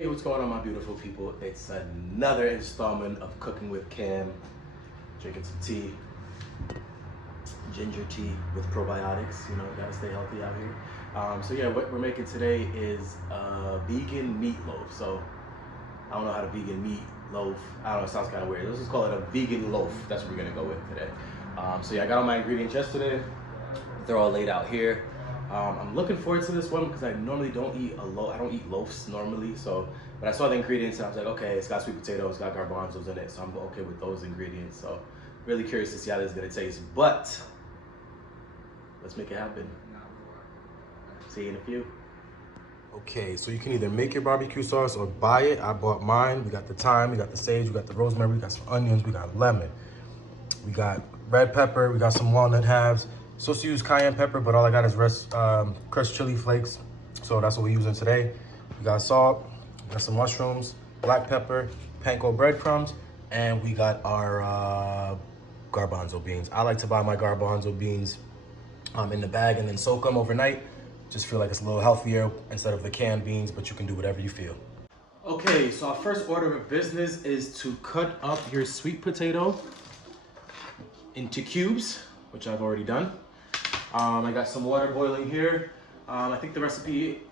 Hey, what's going on, my beautiful people? It's another installment of Cooking with Cam. Drinking some tea, ginger tea with probiotics. You know, gotta stay healthy out here. So yeah, what we're making today is a vegan meatloaf. So I don't know how to vegan meatloaf. I don't know, it sounds kind of weird. Let's just call it a vegan loaf. That's what we're gonna go with today. So yeah, I got all my ingredients yesterday. They're all laid out here. I'm looking forward to this one because I normally don't eat a loaf. I don't eat loaves normally. So, but I saw the ingredients and I was like, okay, it's got sweet potatoes, it's got garbanzos in it, so I'm okay with those ingredients. So, really curious to see how this is gonna taste. But let's make it happen. See you in a few. Okay, so you can either make your barbecue sauce or buy it. I bought mine. We got the thyme, we got the sage, we got the rosemary, we got some onions, we got lemon, we got red pepper, we got some walnut halves. Supposed to use cayenne pepper, but all I got is crushed chili flakes. So that's what we're using today. We got salt, we got some mushrooms, black pepper, panko breadcrumbs, and we got our garbanzo beans. I like to buy my garbanzo beans in the bag and then soak them overnight. Just feel like it's a little healthier instead of the canned beans, but you can do whatever you feel. Okay, so our first order of business is to cut up your sweet potato into cubes, which I've already done. I got some water boiling here. I think the recipe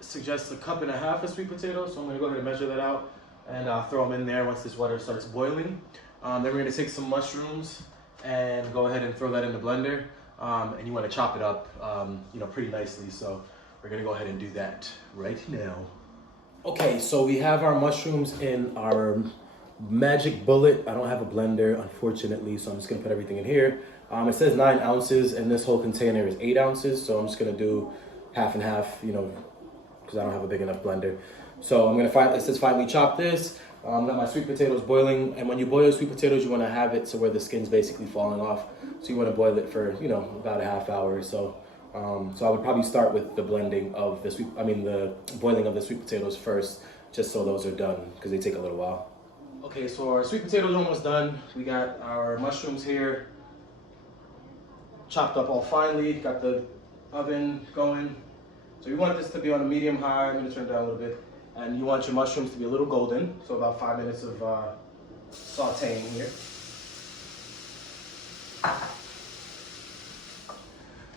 suggests 1.5 cups of sweet potatoes, so I'm gonna go ahead and measure that out and throw them in there once this water starts boiling. Then we're gonna take some mushrooms and go ahead and throw that in the blender. And you wanna chop it up, pretty nicely. So we're gonna go ahead and do that right now. Okay, so we have our mushrooms in our magic bullet. I don't have a blender, unfortunately, so I'm just gonna put everything in here. It says 9 ounces and this whole container is 8 ounces, so I'm just gonna do half and half, because I don't have a big enough blender. So I'm gonna it says finely chop this. Got my sweet potatoes boiling, and when you boil sweet potatoes, you wanna have it to where the skin's basically falling off. So you wanna boil it for, about a half hour or so. So I would probably start with the blending of the boiling of the sweet potatoes first, just so those are done, because they take a little while. Okay, so our sweet potatoes are almost done. We got our mushrooms here, chopped up all finely, got the oven going. So you want this to be on a medium high. I'm gonna turn it down a little bit. And you want your mushrooms to be a little golden, so about 5 minutes of sauteing here.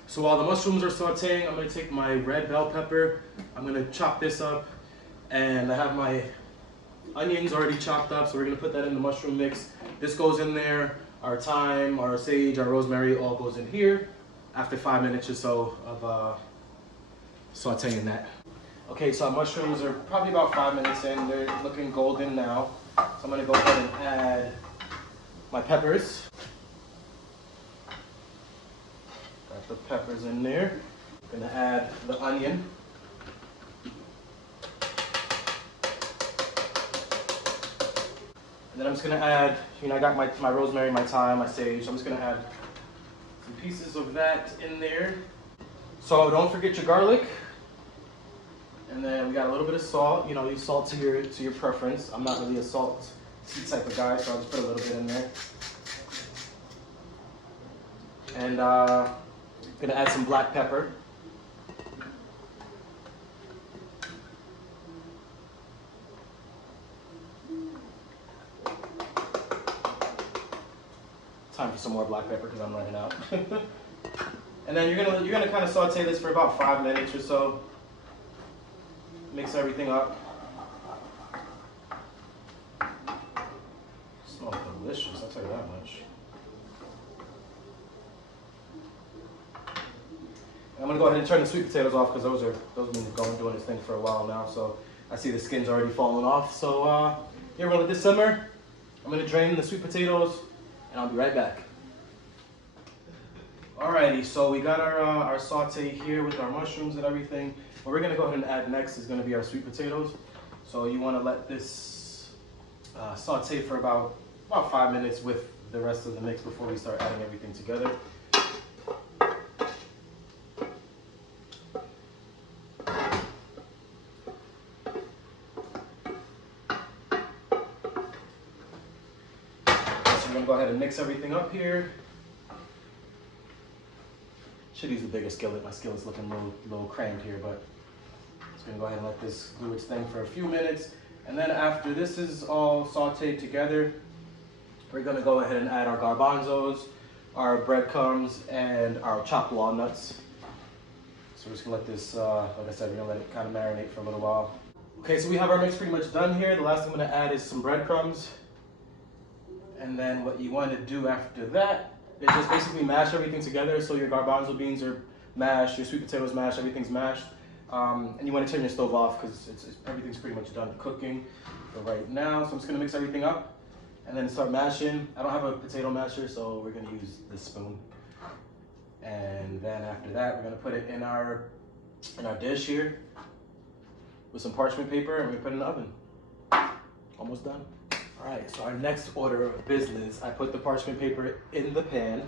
So while the mushrooms are sauteing, I'm gonna take my red bell pepper, I'm gonna chop this up, and I have my onions already chopped up, so we're gonna put that in the mushroom mix. This goes in there. Our thyme, our sage, our rosemary all goes in here after 5 minutes or so of sauteing that. Okay, so our mushrooms are probably about 5 minutes in. They're looking golden now. So I'm gonna go ahead and add my peppers. Got the peppers in there. I'm gonna add the onion. And then I'm just gonna add, I got my rosemary, my thyme, my sage. I'm just gonna add some pieces of that in there. So don't forget your garlic. And then we got a little bit of salt. Use salt to your preference. I'm not really a salt type of guy, so I'll just put a little bit in there. And I'm gonna add some black pepper. Time for some more black pepper because I'm running out. And then you're gonna kind of saute this for about 5 minutes or so. Mix everything up. Smells delicious, I'll tell you that much. And I'm gonna go ahead and turn the sweet potatoes off because those have been doing this thing for a while now. So I see the skin's already falling off. So here, we're gonna let this simmer. I'm gonna drain the sweet potatoes, and I'll be right back. Alrighty, so we got our saute here with our mushrooms and everything. What we're gonna go ahead and add next is gonna be our sweet potatoes. So you wanna let this saute for about 5 minutes with the rest of the mix before we start adding everything together. So I'm gonna go ahead and mix everything up here. Should use the bigger skillet. My skillet's looking a little crammed here, but it's Just gonna go ahead and let this do its thing for a few minutes. And then after this is all sauteed together, we're gonna go ahead and add our garbanzos, our breadcrumbs, and our chopped walnuts. So we're just gonna let this, like I said, we're gonna let it kind of marinate for a little while. Okay, so we have our mix pretty much done here. The last thing I'm gonna add is some breadcrumbs. And then what you wanna do after that is just basically mash everything together. So your garbanzo beans are mashed, your sweet potatoes mashed, everything's mashed. And you wanna turn your stove off because everything's pretty much done cooking for right now. So I'm just gonna mix everything up and then start mashing. I don't have a potato masher, so we're gonna use this spoon. And then after that, we're gonna put it in our dish here with some parchment paper, and we're gonna put it in the oven. Almost done. All right, so our next order of business, I put the parchment paper in the pan.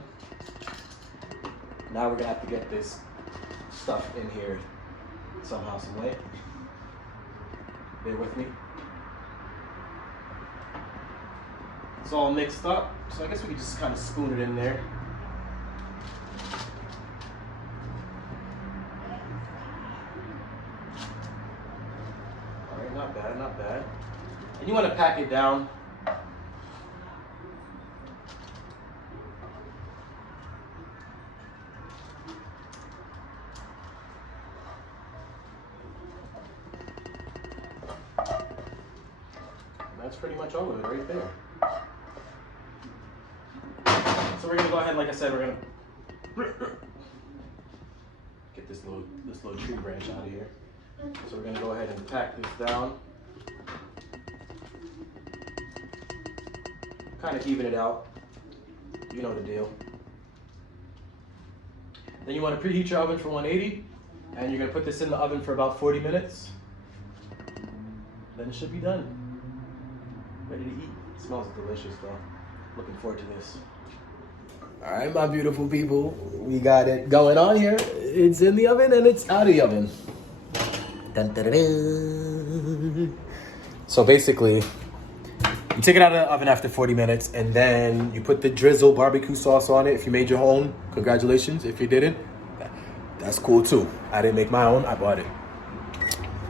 Now we're gonna have to get this stuff in here somehow, some way. Bear with me. It's all mixed up, so I guess we could just kind of spoon it in there. All right, not bad, not bad. And you want to pack it down. That's pretty much all of it right there. So we're gonna go ahead, like I said, we're gonna get this little tree branch out of here. So we're gonna go ahead and pack this down. Kind of even it out. You know the deal. Then you want to preheat your oven for 180, and you're gonna put this in the oven for about 40 minutes. Then it should be done. Ready to eat. It smells delicious though. Looking forward to this. All right, my beautiful people, we got it going on here. It's in the oven and it's out of the oven. Dun, dun, dun, dun. So basically, you take it out of the oven after 40 minutes, and then you put the drizzle barbecue sauce on it. If you made your own, congratulations. If you didn't, that's cool too. I didn't make my own, I bought it.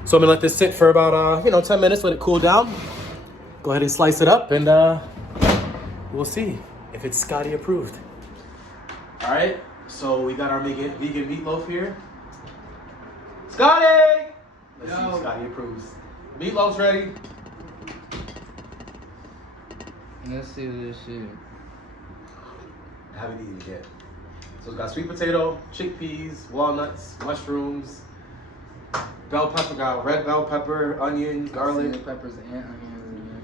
So I'm gonna let this sit for about 10 minutes, let it cool down. Go ahead and slice it up, and we'll see if it's Scotty approved. All right, so we got our vegan meatloaf here. Scotty! Let's see if Scotty approves. Meatloaf's ready. Let's see this shit. I haven't eaten it yet. So it's got sweet potato, chickpeas, walnuts, mushrooms, bell pepper, got red bell pepper, onion, garlic. Peppers and onions in there.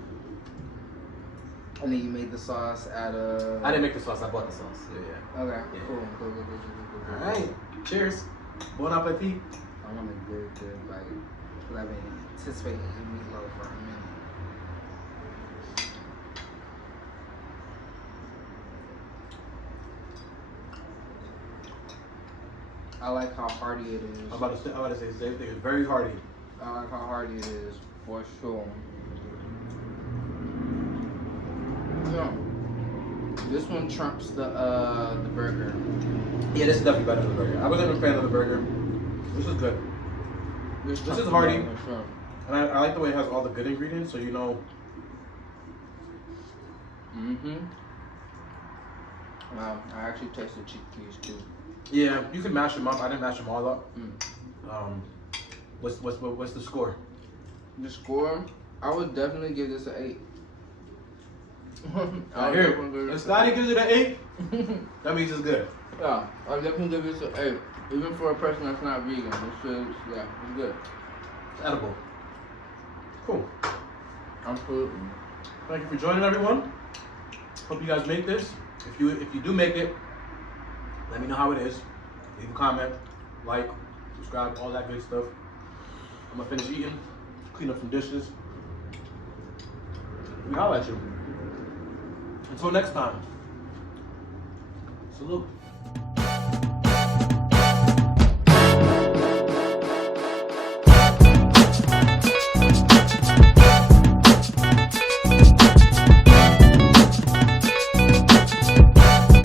And then you made the sauce out of... I didn't make the sauce, I bought the sauce. Yeah. Okay, Yeah. cool. All right, cheers. Bon appetit. I want a good bite. Because I've been anticipating eating meatloaf for a minute. I like how hearty it is. I'm about to say the same thing. It's very hearty. I like how hearty it is, for sure. Yeah. This one trumps the burger. Yeah, this is definitely better than the burger. I wasn't a fan of the burger. This is good. This is hearty. And I like the way it has all the good ingredients, so you know. Mm-hmm. Wow, I actually tasted chickpeas too. Yeah, you can mash them up. I didn't mash them all up. Mm. What's the score? The score, I would definitely give this an 8. I hear. If Scotty gives it an 8, that means it's good. Yeah, I would definitely give this an 8. Even for a person that's not vegan, it's good. It's edible. Cool. Absolutely. Thank you for joining, everyone. Hope you guys make this. If you do make it, let me know how it is. Leave a comment, like, subscribe, all that good stuff. I'm gonna finish eating, clean up some dishes. We holla at you. Until next time. Salute.